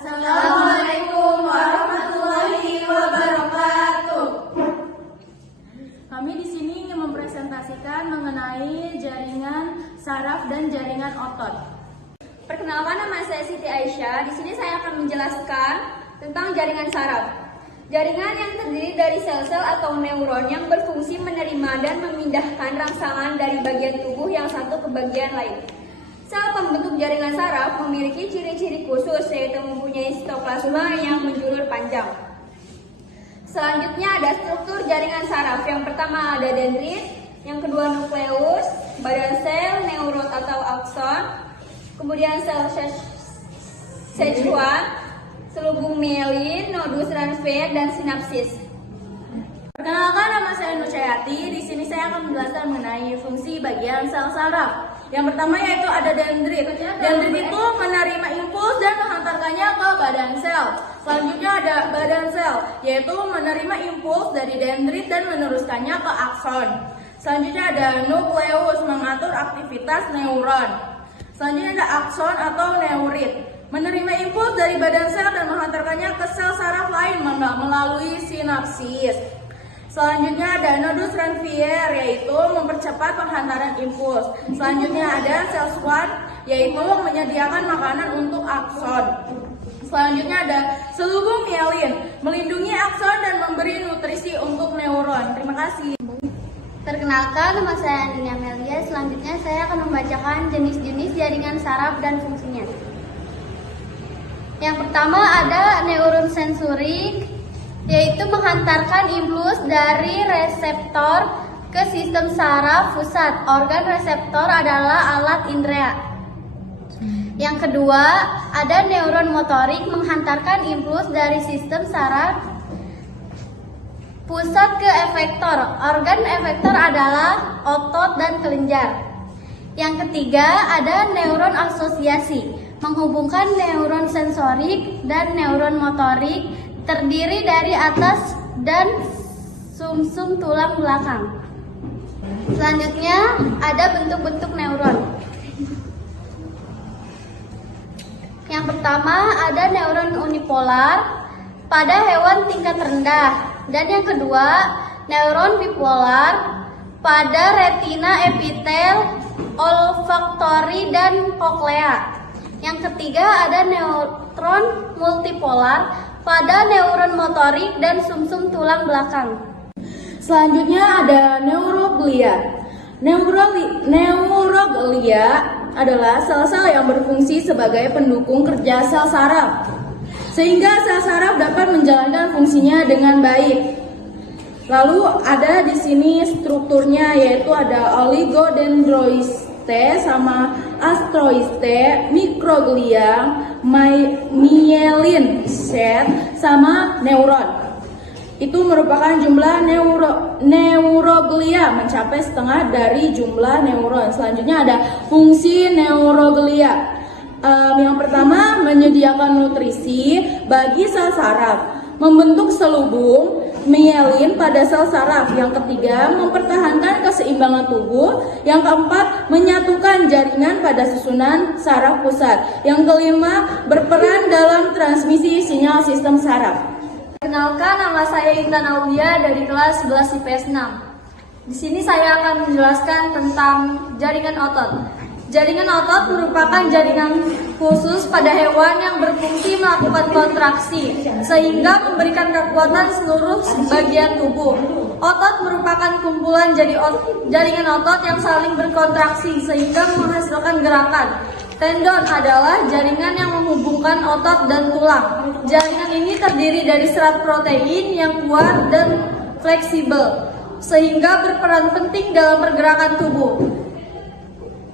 Assalamualaikum warahmatullahi wabarakatuh. Kami di sini ingin mempresentasikan mengenai jaringan saraf dan jaringan otot. Perkenalkan, nama saya Siti Aisyah. Di sini saya akan menjelaskan tentang jaringan saraf. Jaringan yang terdiri dari sel-sel atau neuron yang berfungsi menerima dan memindahkan rangsangan dari bagian tubuh yang satu ke bagian lain. Sel pembentuk jaringan saraf memiliki ciri-ciri khusus, yaitu mempunyai sitoplasma yang menjulur panjang. Selanjutnya ada struktur jaringan saraf. Yang pertama ada dendrit, yang kedua nukleus, badan sel, neuron atau akson, kemudian sel Schwann, selubung mielin, nodus Ranvier, dan sinapsis. Perkenalkan, nama saya Nur Cayati. Di sini saya akan menjelaskan mengenai fungsi bagian sel saraf. Yang pertama yaitu ada dendrit. Dendrit itu menerima impuls dan menghantarkannya ke badan sel. Selanjutnya ada badan sel, yaitu menerima impuls dari dendrit dan meneruskannya ke akson. Selanjutnya ada nukleus, mengatur aktivitas neuron. Selanjutnya ada akson atau neurit, menerima impuls dari badan sel dan menghantarkannya ke sel saraf lain melalui sinapsis. Selanjutnya ada nodus Ranvier, yaitu mempercepat penghantaran impuls. Selanjutnya ada sel Schwann, yaitu menyediakan makanan untuk akson. Selanjutnya ada selubung mielin, melindungi akson dan memberi nutrisi untuk neuron. Terima kasih. Perkenalkan, nama saya Andina Melia. Selanjutnya saya akan membacakan jenis-jenis jaringan saraf dan fungsinya. Yang pertama ada neuron sensorik, yaitu menghantarkan impuls dari reseptor ke sistem saraf pusat. Organ reseptor adalah alat indera. Yang kedua, ada neuron motorik, menghantarkan impuls dari sistem saraf pusat ke efektor. Organ efektor adalah otot dan kelenjar. Yang ketiga, ada neuron asosiasi, menghubungkan neuron sensorik dan neuron motorik, terdiri dari atas dan sumsum tulang belakang. Selanjutnya ada bentuk-bentuk neuron. Yang pertama ada neuron unipolar pada hewan tingkat rendah, dan yang kedua neuron bipolar pada retina, epitel, olfaktori, dan koklea. Yang ketiga ada neuron multipolar pada neuron motorik dan sumsum tulang belakang. Selanjutnya ada neuroglia. Neuroglia adalah sel-sel yang berfungsi sebagai pendukung kerja sel saraf, sehingga sel saraf dapat menjalankan fungsinya dengan baik. Lalu ada di sini strukturnya, yaitu ada oligodendroiste sama astroiste, mikroglia, myelin sheath, sama neuron. Itu merupakan jumlah neuroglia mencapai setengah dari jumlah neuron. Selanjutnya ada fungsi neuroglia. Yang pertama, menyediakan nutrisi bagi sel saraf, membentuk selubung mielin pada sel saraf. Yang ketiga, mempertahankan keseimbangan tubuh. Yang keempat, menyatukan jaringan pada susunan saraf pusat. Yang kelima, berperan dalam transmisi sinyal sistem saraf. Perkenalkan, nama saya Intan Aulia dari kelas 11 IPS 6. Di sini saya akan menjelaskan tentang jaringan otot. Jaringan otot merupakan jaringan khusus pada hewan yang berfungsi melakukan kontraksi, sehingga memberikan kekuatan seluruh bagian tubuh. Otot merupakan kumpulan jaringan otot yang saling berkontraksi, sehingga menghasilkan gerakan. Tendon adalah jaringan yang menghubungkan otot dan tulang. Jaringan ini terdiri dari serat protein yang kuat dan fleksibel, sehingga berperan penting dalam pergerakan tubuh.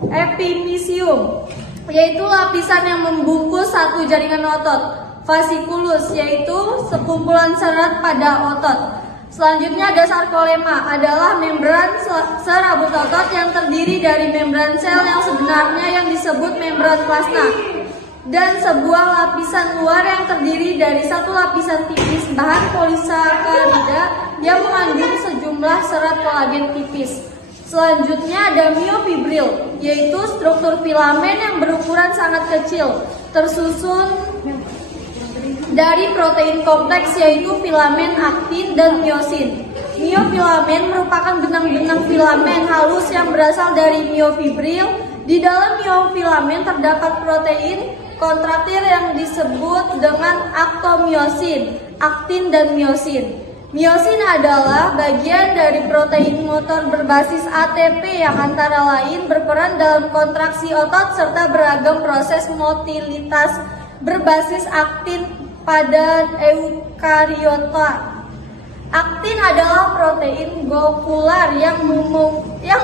Epimysium, yaitu lapisan yang membungkus satu jaringan otot. Fasciculus, yaitu sekumpulan serat pada otot. Selanjutnya ada sarkolema, adalah membran serabut otot yang terdiri dari membran sel yang sebenarnya yang disebut membran plasma, dan sebuah lapisan luar yang terdiri dari satu lapisan tipis bahan polisakarida yang mengandung sejumlah serat kolagen tipis. Selanjutnya ada myofibril, yaitu struktur filamen yang berukuran sangat kecil, tersusun dari protein kompleks yaitu filamen, aktin, dan miosin. Miofilamen merupakan benang-benang filamen halus yang berasal dari miofibril. Di dalam miofilamen terdapat protein kontraktil yang disebut dengan aktomiosin, aktin, dan miosin. Miosin adalah bagian dari protein motor berbasis ATP yang antara lain berperan dalam kontraksi otot serta beragam proses motilitas berbasis aktin pada eukariota. Aktin adalah protein glokular yang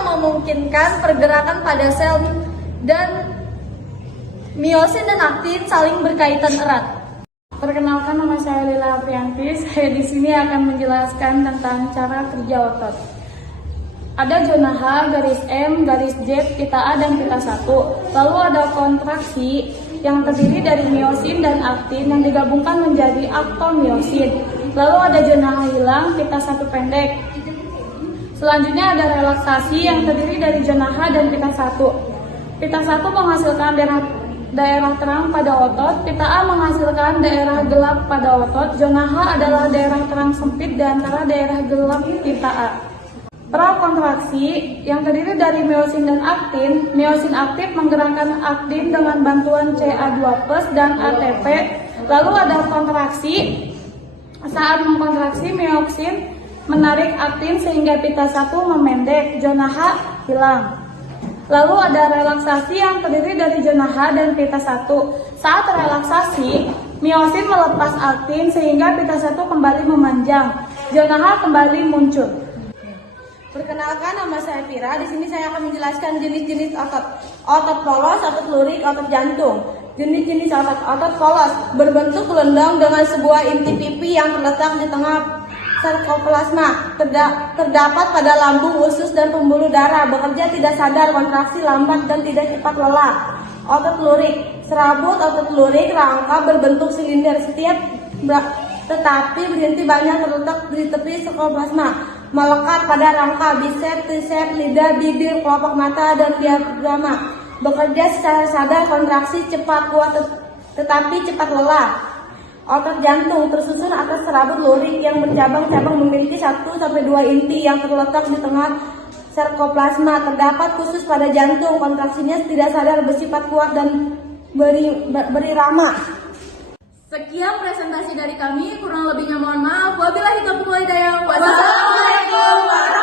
memungkinkan pergerakan pada sel, dan miosin dan aktin saling berkaitan erat. Perkenalkan, nama saya Lila Aprianti. Saya di sini akan menjelaskan tentang cara kerja otot. Ada zona H, garis M, garis Z, pita A, dan pita 1. Lalu ada kontraksi yang terdiri dari miosin dan aktin yang digabungkan menjadi aktomiosin. Lalu ada zona H hilang, pita 1 pendek. Selanjutnya ada relaksasi yang terdiri dari zona H dan pita 1. Pita 1 menghasilkan daerah terang pada otot, pita A menghasilkan daerah gelap pada otot, zona H adalah daerah terang sempit di antara daerah gelap pita A. Prakontraksi yang terdiri dari miosin dan aktin. Miosin aktif menggerakkan aktin dengan bantuan Ca2+ dan ATP. Lalu ada kontraksi. Saat mengkontraksi, miosin menarik aktin sehingga pita 1 memendek, zona H hilang. Lalu ada relaksasi yang terdiri dari zona H dan pita 1. Saat relaksasi, miosin melepas aktin sehingga pita 1 kembali memanjang, zona H kembali muncul. Perkenalkan, nama saya Fira. Di sini saya akan menjelaskan jenis-jenis otot. Otot polos, otot lurik, otot jantung. Jenis-jenis otot polos berbentuk gelondong dengan sebuah inti pipi yang terletak di tengah sarkoplasma. Terdapat pada lambung, usus, dan pembuluh darah. Bekerja tidak sadar, kontraksi lambat, dan tidak cepat lelah. Otot lurik. Serabut otot lurik rangka berbentuk silinder tetapi berhenti banyak terletak di tepi sarkoplasma. Melekat pada rangka, biceps, triceps, lidah, bibir, kelopak mata, dan diafragma. Bekerja secara sadar, kontraksi cepat, kuat, tetapi cepat lelah. Otot jantung tersusun atas serabut lurik yang bercabang-cabang memiliki 1-2 inti yang terletak di tengah sarkoplasma. Terdapat khusus pada jantung, kontraksinya tidak sadar, bersifat kuat dan berirama. Sekian presentasi dari kami, kurang lebihnya mohon maaf. Wabillahi taufiq wal hidayah. Wassalamualaikum warahmatullahi wabarakatuh.